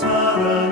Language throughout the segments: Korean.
사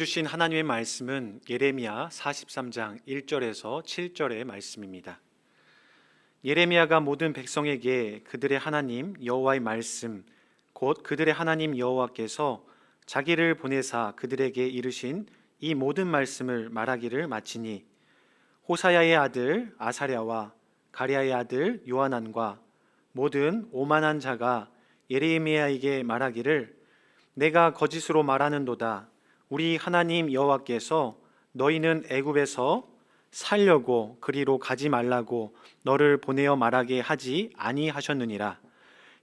주신 하나님의 말씀은 예레미야 43장 1절에서 7절의 말씀입니다. 예레미야가 모든 백성에게 그들의 하나님 여호와의 말씀 곧 그들의 하나님 여호와께서 자기를 보내사 그들에게 이르신 이 모든 말씀을 말하기를 마치니 호사야의 아들 아사랴와 가랴의 아들 요하난과 모든 오만한 자가 예레미야에게 말하기를 내가 거짓으로 말하는도다 우리 하나님 여호와께서 너희는 애굽에서 살려고 그리로 가지 말라고 너를 보내어 말하게 하지 아니하셨느니라.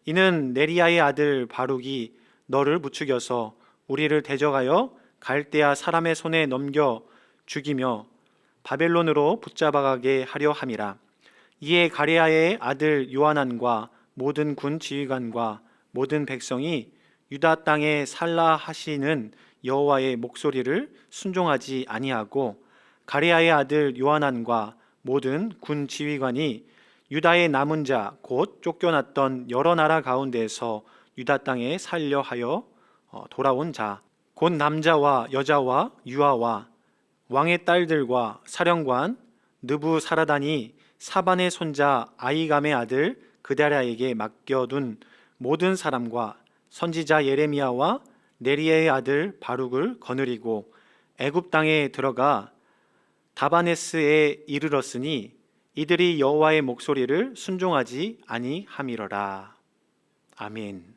이는 네리야의 아들 바룩이 너를 부추겨서 우리를 대적하여 갈대아 사람의 손에 넘겨 죽이며 바벨론으로 붙잡아가게 하려 함이라. 이에 가레아의 아들 요하난과 모든 군 지휘관과 모든 백성이 유다 땅에 살라 하시는 여호와의 목소리를 순종하지 아니하고 가레아의 아들 요하난과 모든 군 지휘관이 유다의 남은 자 곧 쫓겨났던 여러 나라 가운데에서 유다 땅에 살려 하여 어, 돌아온 자 곧 남자와 여자와 유아와 왕의 딸들과 사령관 느부사라단이 사반의 손자 아이감의 아들 그다랴에게 맡겨둔 모든 사람과 선지자 예레미야와 네리의 아들 바룩을 거느리고 애굽 땅에 들어가 다바네스에 이르렀으니 이들이 여호와의 목소리를 순종하지 아니함이러라. 아멘.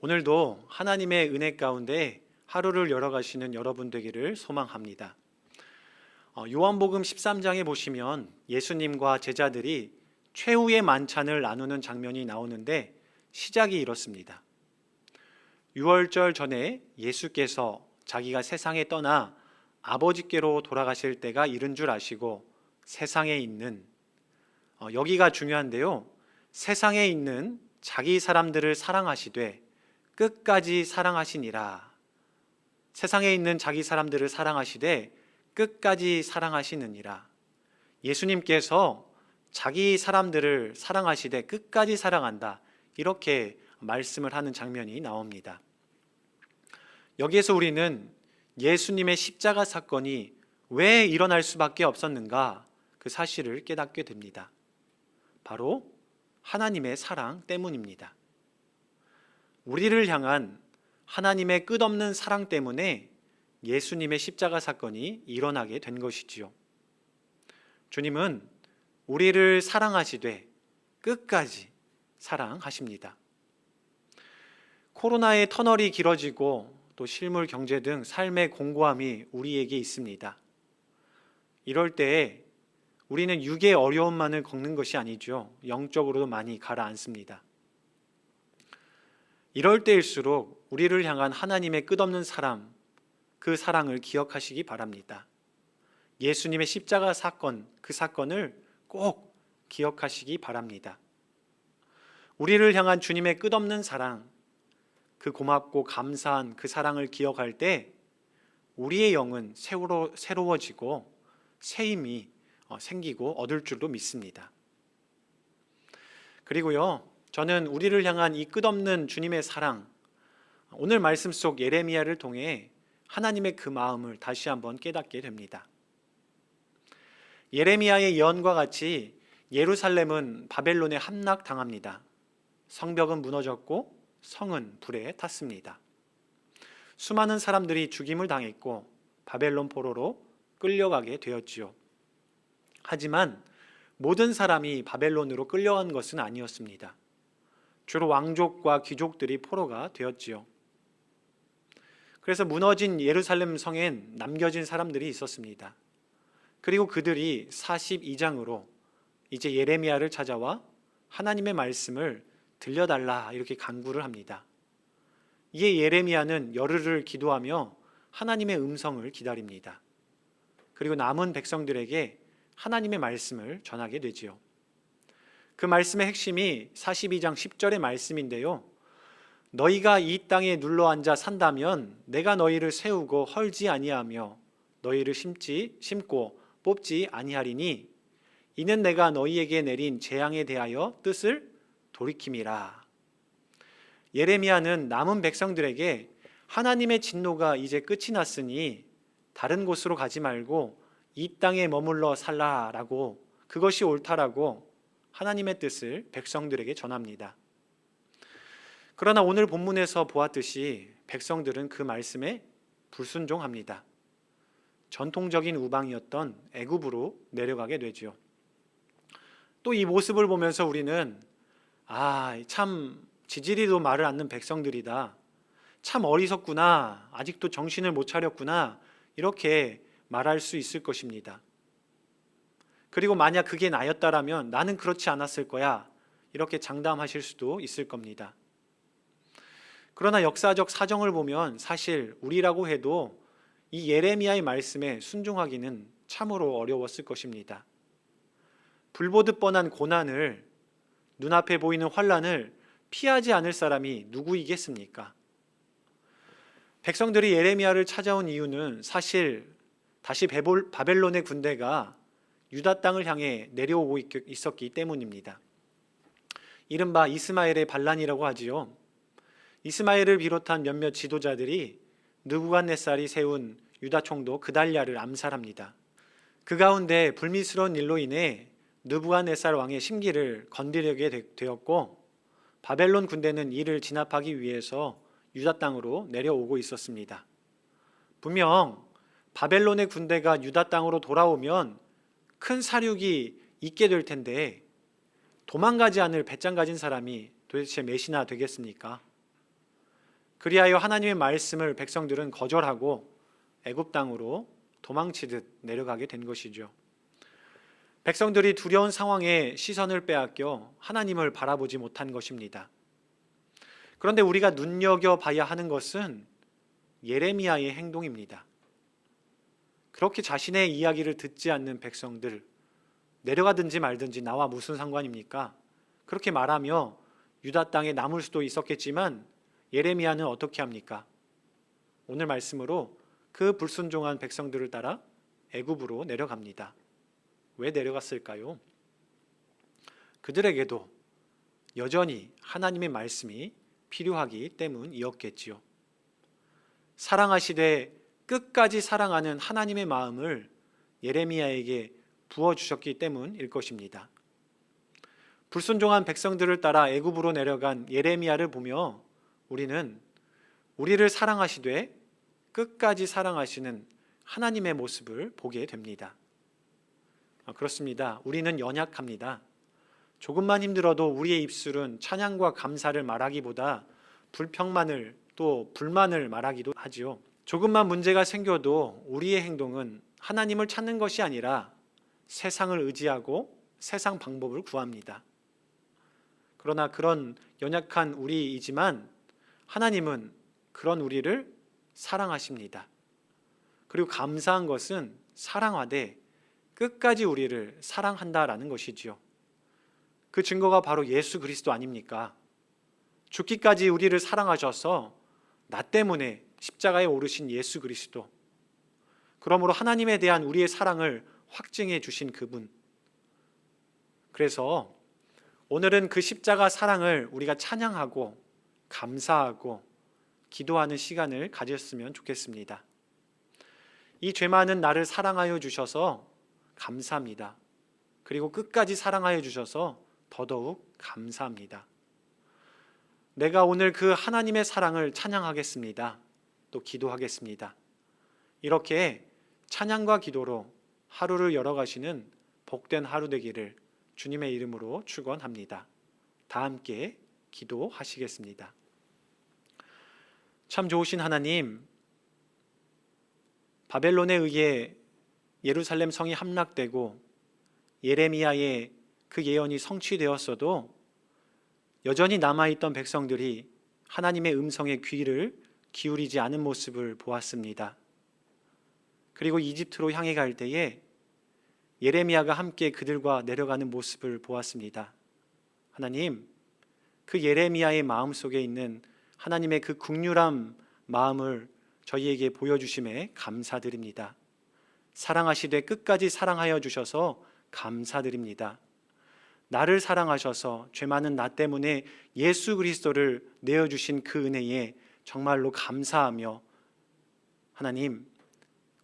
오늘도 하나님의 은혜 가운데 하루를 열어가시는 여러분 되기를 소망합니다. 어, 요한복음 13장에 보시면 예수님과 제자들이 최후의 만찬을 나누는 장면이 나오는데 시작이 이렇습니다. 6월절 전에 예수께서 자기가 세상에 떠나 아버지께로 돌아가실 때가 이른 줄 아시고 세상에 있는 어, 여기가 중요한데요. 세상에 있는 자기 사람들을 사랑하시되 끝까지 사랑하시니라. 세상에 있는 자기 사람들을 사랑하시되 끝까지 사랑하시느니라. 예수님께서 자기 사람들을 사랑하시되 끝까지 사랑한다. 이렇게 말씀을 하는 장면이 나옵니다. 여기에서 우리는 예수님의 십자가 사건이 왜 일어날 수밖에 없었는가 그 사실을 깨닫게 됩니다. 바로 하나님의 사랑 때문입니다. 우리를 향한 하나님의 끝없는 사랑 때문에 예수님의 십자가 사건이 일어나게 된 것이지요. 주님은 우리를 사랑하시되 끝까지 사랑하십니다. 코로나의 터널이 길어지고 또 실물 경제 등 삶의 공고함이 우리에게 있습니다. 이럴 때에 우리는 육의 어려움만을 겪는 것이 아니죠. 영적으로도 많이 가라앉습니다. 이럴 때일수록 우리를 향한 하나님의 끝없는 사랑, 그 사랑을 기억하시기 바랍니다. 예수님의 십자가 사건, 그 사건을 꼭 기억하시기 바랍니다. 우리를 향한 주님의 끝없는 사랑, 그 고맙고 감사한 그 사랑을 기억할 때 우리의 영은 새로, 새로워지고 새 힘이 어, 생기고 얻을 줄로 믿습니다. 그리고요, 저는 우리를 향한 이 끝없는 주님의 사랑, 오늘 말씀 속 예레미야를 통해 하나님의 그 마음을 다시 한번 깨닫게 됩니다. 예레미야의 예언과 같이 예루살렘은 바벨론에 함락당합니다. 성벽은 무너졌고 성은 불에 탔습니다. 수많은 사람들이 죽임을 당했고 바벨론 포로로 끌려가게 되었지요. 하지만 모든 사람이 바벨론으로 끌려간 것은 아니었습니다. 주로 왕족과 귀족들이 포로가 되었지요. 그래서 무너진 예루살렘 성엔 남겨진 사람들이 있었습니다. 그리고 그들이 42장으로 이제 예레미야를 찾아와 하나님의 말씀을 들려달라 이렇게 간구를 합니다. 이에 예레미야는 열흘을 기도하며 하나님의 음성을 기다립니다. 그리고 남은 백성들에게 하나님의 말씀을 전하게 되지요. 그 말씀의 핵심이 42장 10절의 말씀인데요. 너희가 이 땅에 눌러 앉아 산다면 내가 너희를 세우고 헐지 아니하며 너희를 심지 심고 뽑지 아니하리니 이는 내가 너희에게 내린 재앙에 대하여 뜻을 돌이킴이라. 예레미야는 남은 백성들에게 하나님의 진노가 이제 끝이 났으니 다른 곳으로 가지 말고 이 땅에 머물러 살라라고 그것이 옳다라고 하나님의 뜻을 백성들에게 전합니다. 그러나 오늘 본문에서 보았듯이 백성들은 그 말씀에 불순종합니다. 전통적인 우방이었던 애굽으로 내려가게 되지요. 또 이 모습을 보면서 우리는 아, 참 지지리도 말을 않는 백성들이다. 참 어리석구나. 아직도 정신을 못 차렸구나. 이렇게 말할 수 있을 것입니다. 그리고 만약 그게 나였다라면 나는 그렇지 않았을 거야. 이렇게 장담하실 수도 있을 겁니다. 그러나 역사적 사정을 보면 사실 우리라고 해도 이 예레미야의 말씀에 순종하기는 참으로 어려웠을 것입니다. 불보듯 뻔한 고난을 눈앞에 보이는 환란을 피하지 않을 사람이 누구이겠습니까? 백성들이 예레미야를 찾아온 이유는 사실 다시 바벨론의 군대가 유다 땅을 향해 내려오고 있었기 때문입니다. 이른바 이스마엘의 반란이라고 하지요. 이스마엘을 비롯한 몇몇 지도자들이 느부갓네살이 세운 유다 총독 그달랴를 암살합니다. 그 가운데 불미스러운 일로 인해 느부갓네살 왕의 심기를 건드리게 되었고 바벨론 군대는 이를 진압하기 위해서 유다 땅으로 내려오고 있었습니다. 분명 바벨론의 군대가 유다 땅으로 돌아오면 큰 사륙이 있게 될 텐데 도망가지 않을 배짱 가진 사람이 도대체 몇이나 되겠습니까? 그리하여 하나님의 말씀을 백성들은 거절하고 애굽 땅으로 도망치듯 내려가게 된 것이죠. 백성들이 두려운 상황에 시선을 빼앗겨 하나님을 바라보지 못한 것입니다. 그런데 우리가 눈여겨 봐야 하는 것은 예레미야의 행동입니다. 그렇게 자신의 이야기를 듣지 않는 백성들 내려가든지 말든지 나와 무슨 상관입니까? 그렇게 말하며 유다 땅에 남을 수도 있었겠지만 예레미야는 어떻게 합니까? 오늘 말씀으로 그 불순종한 백성들을 따라 애굽으로 내려갑니다. 왜 내려갔을까요? 그들에게도 여전히 하나님의 말씀이 필요하기 때문이었겠지요. 사랑하시되 끝까지 사랑하는 하나님의 마음을 예레미야에게 부어 주셨기 때문일 것입니다. 불순종한 백성들을 따라 애굽으로 내려간 예레미야를 보며 우리는 우리를 사랑하시되 끝까지 사랑하시는 하나님의 모습을 보게 됩니다. 아, 그렇습니다. 우리는 연약합니다. 조금만 힘들어도 우리의 입술은 찬양과 감사를 말하기보다 불평만을 또 불만을 말하기도 하지요. 조금만 문제가 생겨도 우리의 행동은 하나님을 찾는 것이 아니라 세상을 의지하고 세상 방법을 구합니다. 그러나 그런 연약한 우리이지만 하나님은 그런 우리를 사랑하십니다. 그리고 감사한 것은 사랑하되 끝까지 우리를 사랑한다라는 것이지요. 그 증거가 바로 예수 그리스도 아닙니까? 죽기까지 우리를 사랑하셔서 나 때문에 십자가에 오르신 예수 그리스도. 그러므로 하나님에 대한 우리의 사랑을 확증해 주신 그분. 그래서 오늘은 그 십자가 사랑을 우리가 찬양하고 감사하고 기도하는 시간을 가졌으면 좋겠습니다. 이 죄 많은 나를 사랑하여 주셔서 감사합니다. 그리고 끝까지 사랑하여 주셔서 더더욱 감사합니다. 내가 오늘 그 하나님의 사랑을 찬양하겠습니다. 또 기도하겠습니다. 이렇게 찬양과 기도로 하루를 열어가시는 복된 하루 되기를 주님의 이름으로 축원합니다. 다 함께 기도하시겠습니다. 참 좋으신 하나님, 바벨론에 의해 예루살렘 성이 함락되고 예레미야의 그 예언이 성취되었어도 여전히 남아있던 백성들이 하나님의 음성에 귀를 기울이지 않은 모습을 보았습니다. 그리고 이집트로 향해 갈 때에 예레미야가 함께 그들과 내려가는 모습을 보았습니다. 하나님, 그 예레미야의 마음 속에 있는 하나님의 그 국률함 마음을 저희에게 보여주심에 감사드립니다. 사랑하시되 끝까지 사랑하여 주셔서 감사드립니다. 나를 사랑하셔서 죄 많은 나 때문에 예수 그리스도를 내어 주신 그 은혜에 정말로 감사하며 하나님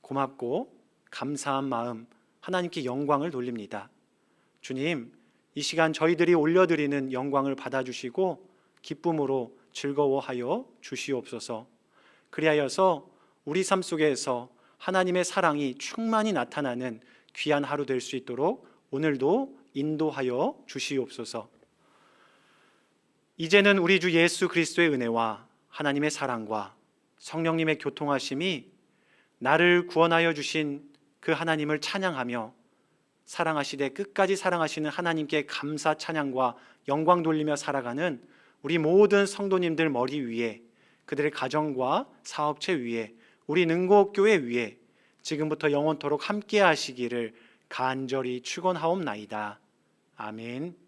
고맙고 감사한 마음 하나님께 영광을 돌립니다. 주님, 이 시간 저희들이 올려드리는 영광을 받아주시고 기쁨으로 즐거워하여 주시옵소서. 그리하여서 우리 삶 속에서 하나님의 사랑이 충만히 나타나는 귀한 하루 될 수 있도록 오늘도 인도하여 주시옵소서. 이제는 우리 주 예수 그리스도의 은혜와 하나님의 사랑과 성령님의 교통하심이 나를 구원하여 주신 그 하나님을 찬양하며 사랑하시되 끝까지 사랑하시는 하나님께 감사 찬양과 영광 돌리며 살아가는 우리 모든 성도님들 머리 위에 그들의 가정과 사업체 위에 우리 능곡교회 위에 지금부터 영원토록 함께 하시기를 간절히 축원하옵나이다. 아멘.